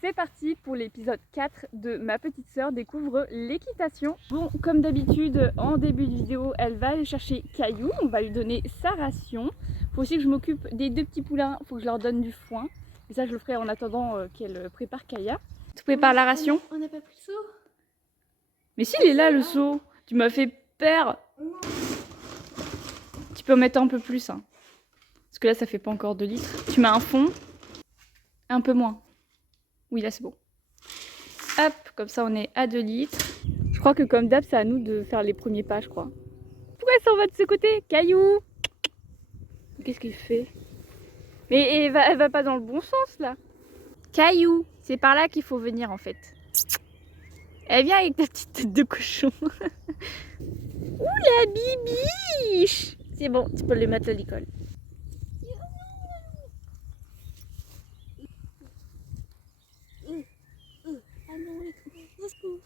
C'est parti pour l'épisode 4 de Ma petite sœur découvre l'équitation. Bon, comme d'habitude, en début de vidéo, elle va aller chercher Caillou. On va lui donner sa ration. Faut aussi que je m'occupe des deux petits poulains. Faut que je leur donne du foin. Et ça, je le ferai en attendant qu'elle prépare Kaya. Tu prépares la ration? On n'a pas pris le seau. Mais s'il est là, le seau. Tu m'as fait peur. Tu peux en mettre un peu plus. Hein. Parce que là, ça fait pas encore 2 litres. Tu mets un fond. Un peu moins. Oui, là c'est bon. Hop, comme ça on est à 2 litres. Je crois que comme d'hab, c'est à nous de faire les premiers pas, je crois. Pourquoi elle s'en va de ce côté? Caillou! Qu'est-ce qu'il fait? Mais elle va pas dans le bon sens là. Caillou! C'est par là qu'il faut venir en fait. Elle vient avec ta petite tête de cochon. Ouh la bibiche! C'est bon, tu peux le mettre à l'école. Ah non, il est trop bon. Au secours.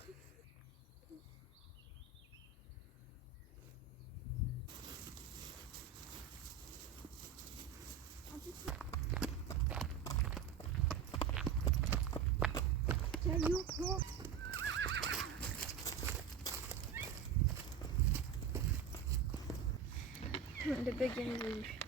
Caillou, non. Le bug est résolu.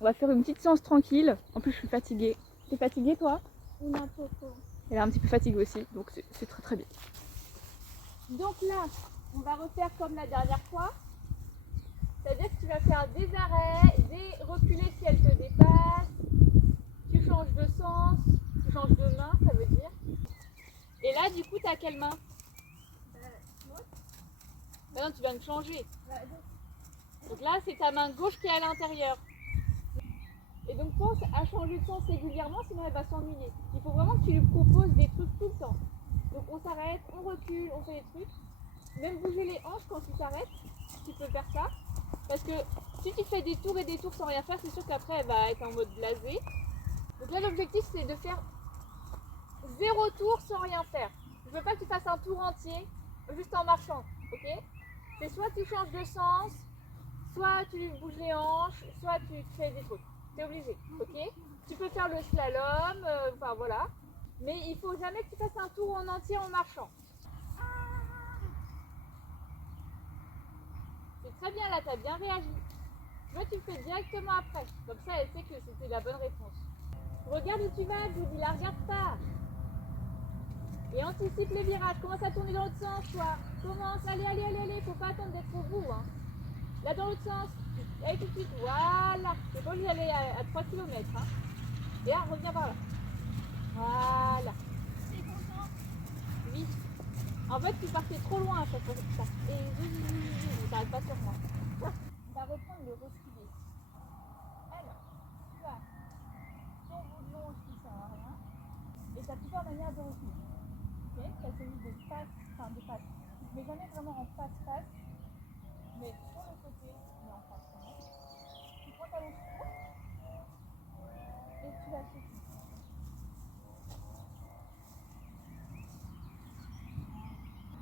On va faire une petite séance tranquille. En plus, je suis fatiguée. T'es fatiguée toi? On a Popo. Elle est un petit peu fatiguée aussi, donc c'est très très bien. Donc là, on va refaire comme la dernière fois. C'est-à-dire que tu vas faire des arrêts, des reculés si elle te dépasse. Tu changes de sens, tu changes de main, ça veut dire. Et là, du coup, t'as quelle main? Ah non, tu viens de changer. Donc là, c'est ta main gauche qui est à l'intérieur. Et donc pense à changer de sens régulièrement, sinon elle va s'ennuyer. Il faut vraiment que tu lui proposes des trucs tout le temps. Donc on s'arrête, on recule, on fait des trucs. Même bouger les hanches quand tu t'arrêtes, tu peux faire ça. Parce que si tu fais des tours et des tours sans rien faire, c'est sûr qu'après elle va être en mode blasé. Donc là l'objectif c'est de faire 0 tour sans rien faire. Je veux pas que tu fasses un tour entier juste en marchant, ok? C'est soit tu changes de sens, soit tu bouges les hanches, soit tu fais des trucs. T'es obligé, ok? Tu peux faire le slalom, enfin voilà. Mais il faut jamais que tu fasses un tour en entier en marchant. C'est très bien là, t'as bien réagi. Moi tu le fais directement après. Comme ça elle sait que c'était la bonne réponse. Regarde où tu vas, je vous dis, la regarde pas. Et anticipe les virages. Commence à tourner dans l'autre sens, toi. Commence, allez, allez, allez, allez. Faut pas attendre d'être au bout, hein. Là dans l'autre sens. Allez tout de suite, voilà. C'est pas obligé d'aller à 3 km. Hein. Et là, reviens par là. Voilà. T'es content? Oui. En fait, tu partais trop loin à chaque fois. Et t'arrêtes pas sur moi. On va reprendre le reculé. Alors, tu as ton boulon qui sert à rien. Et tu as plusieurs manières de reculer. Ok? Tu as celui de face, enfin de face. Mais jamais vraiment en face-face. Mais sur le côté, mais en face quand même. Tu prends ta longe courte et tu la fais.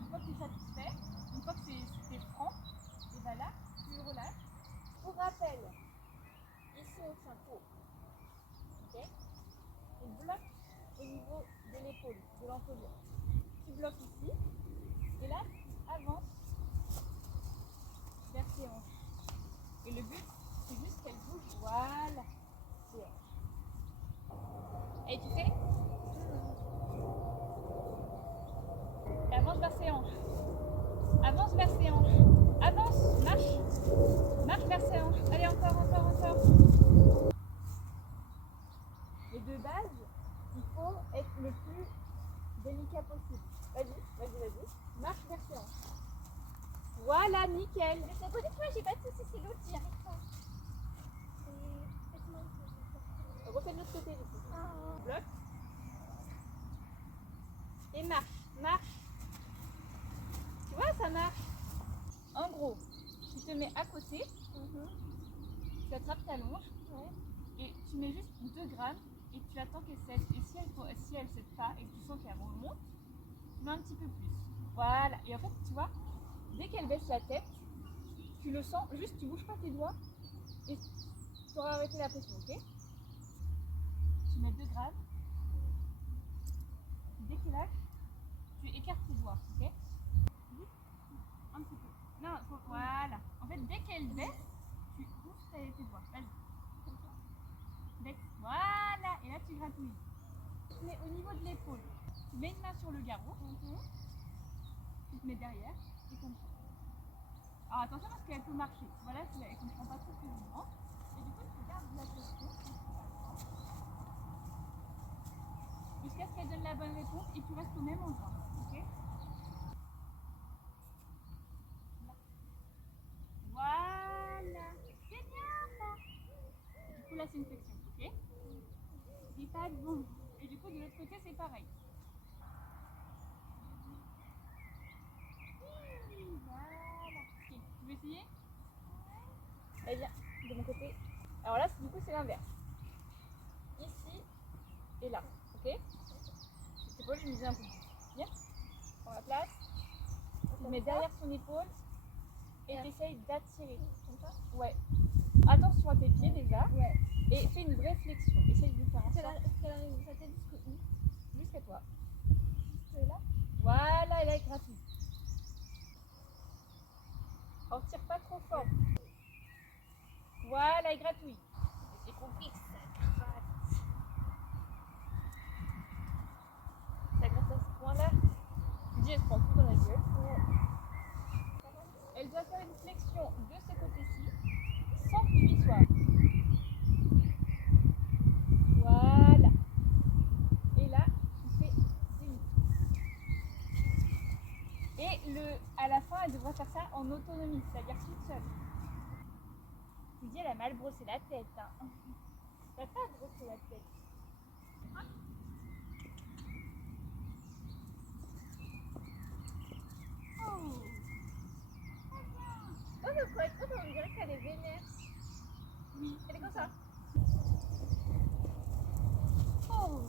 Une fois que tu es satisfait, une fois que c'est franc, et bien là, tu relâches. Pour rappel, ici on tient court. Ok? On bloque au niveau de l'épaule, de l'encolure. Tu bloques ici, et là, tu avances vers tes hanches. Et le but, c'est juste qu'elle bouge, voilà, tes hanches. Et tu fais? Et avance vers ses hanches. Avance vers ses hanches. Avance, marche. Marche vers ses hanches. Allez, encore, encore, encore. Et de base, il faut être le plus délicat possible. Vas-y, vas-y, vas-y. Marche vers ses hanches. Voilà, nickel. Mais c'est à côté de toi, j'ai pas de soucis, c'est l'autre, j'y arrive pas. l'autre côté du coup. Bloc. Et marche, marche. Tu vois, ça marche. En gros, tu te mets à côté, tu attrapes ta longe et tu mets juste 2 grammes et tu attends qu'elle cède. Et si elle cède pas et que tu sens qu'elle remonte, tu mets un petit peu plus. Voilà. Et en fait, tu vois, dès qu'elle baisse la tête, tu le sens, juste tu bouges pas tes doigts et tu auras arrêté la pression, ok? Tu mets 2 grammes. Dès qu'il lâche, tu écartes tes doigts, ok? Un petit peu. Non, voilà. En fait, dès qu'elle baisse, tu ouvres tes doigts. Vas-y. Baisse. Voilà. Et là, tu gratouilles. Tu mets au niveau de l'épaule. Tu mets une main sur le garrot. Tu te mets derrière. Et comme ça. Alors attention parce qu'elle peut marcher. Voilà, elle ne comprend pas trop ce que je demande. Et du coup, tu gardes la pression. Jusqu'à ce qu'elle donne la bonne réponse et tu restes au même endroit. Ok? Voilà. C'est bien ça. Du coup, là, c'est une flexion. Ok? Et pas de bon. Et du coup, de l'autre côté, c'est pareil. Voilà. Ok, tu veux essayer? Allez, viens, de mon côté. Alors là, du coup, c'est l'inverse. Ici et là. Ok? Cette épaule, je me dis un peu plus. Viens. Prends la place. Tu te mets derrière son épaule et tu essayes d'attirer. Comme ça? Ouais. Attention à tes pieds déjà. Ouais. Et fais une vraie flexion. Essaye de faire en sorte. Qu'elle arrive sa tête jusqu'où? Jusqu'à toi. Jusque là? Voilà, et là, gratouille. On tire pas trop fort. Voilà, et gratouille. C'est compliqué, ça gratte. Ça gratte à ce point-là. Tu dis, elle se prend tout dans la gueule. Ouais. Elle doit faire une flexion de ce côté-ci, sans que tu y sois. Voilà. Et là, tu fais demi. Et à la fin, elle devra faire ça en autonomie, c'est-à-dire toute seule. Tu dis, elle a mal brossé la tête. Hein. T'as pas brossé la tête. Oh. Oh, ça pourrait être trop, on dirait qu'elle est vénère. Oui. Elle est comme ça. Oh.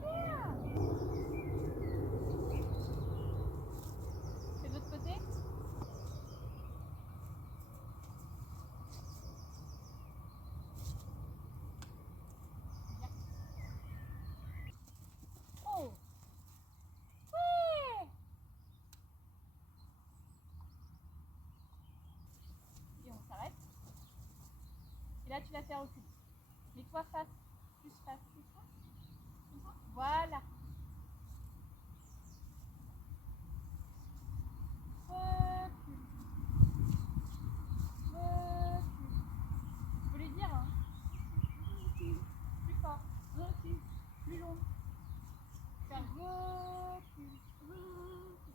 Bien. C'est de l'autre côté. Oh. Ouais. Et on s'arrête. Et là, tu la fais reculer. Mets-toi face, plus face, plus face. Comme ça. Voilà. Recule. Recule. Tu peux lui dire, hein. Recule. Plus fort. Recule. Plus long. Faire recule. Recule.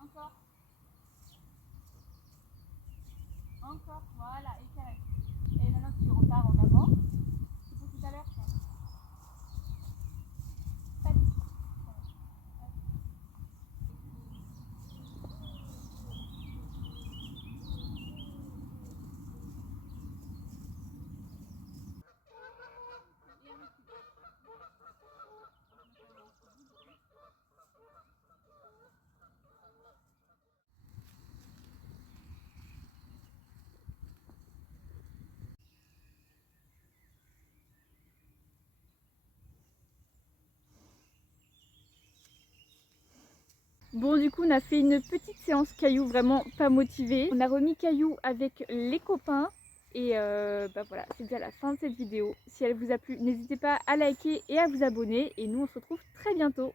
Encore. Encore. Voilà. Et carré. Et maintenant, tu repars en avant. C'est pour tout à l'heure, ça. Bon, du coup, on a fait une petite séance caillou, vraiment pas motivée. On a remis caillou avec les copains. Et bah voilà, c'est déjà la fin de cette vidéo. Si elle vous a plu, n'hésitez pas à liker et à vous abonner. Et nous, on se retrouve très bientôt.